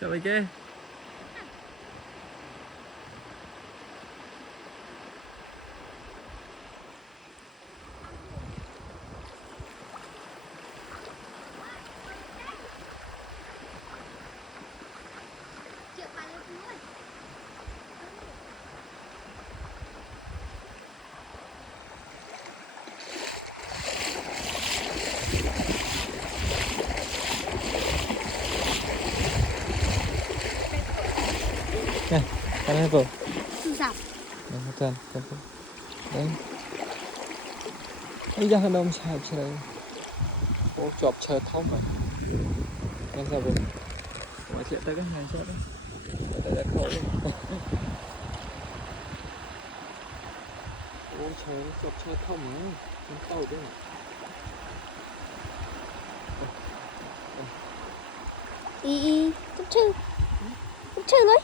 Sao vậy kia? Nè, cái này cô. Dọc. Đây, đấy. Bây giờ nó sai rồi. Ô chọp chờ thông rồi. Em sao vậy? Mà chuyện tới cái này sao đấy? Đây là khổ. Ô trời, chọp chờ thông rồi. Không tàu đấy. Ý, chút chư thôi.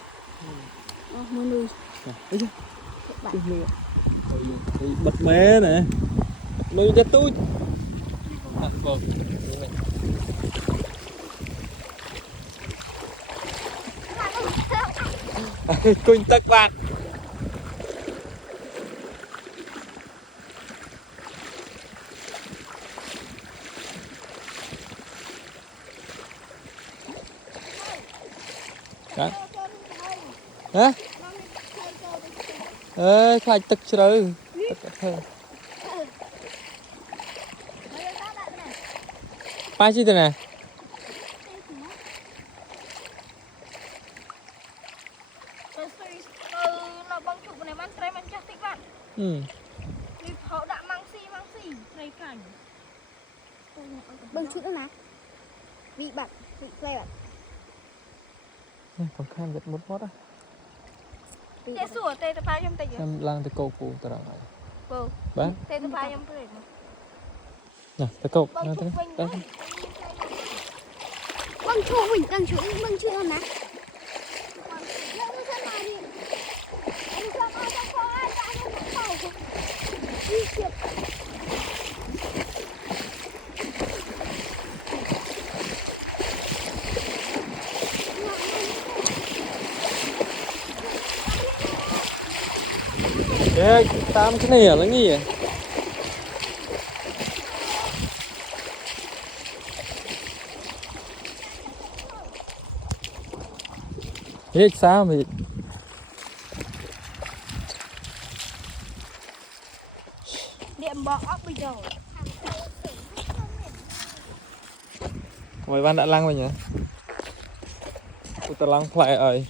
Mua nuôi. Bây giờ. Bật mé nè. Nuôi cho tôi. Vâng. Quỳnh tắc bạn. Hả? Hả? Ê, khai tức rồi. Ba chi thế này? Bưng chút nữa nè. Vị bật, vị play bật. Còn khăn giật một mót á. Tê sủa tê tập phá trong tay Em lang tới câu cụ tao rồi. Vâng. Bán. Tê tập phá trong tay. Nè, tới câu. Lang tới. Đây. Bưng chút mình đang chút nữa nè. Ê, tam cái này là gì vậy? Thế sao mà Điện bỏ ốc bây giờ. mày ban đã lăng rồi nhỉ? Tao lăng lại rồi.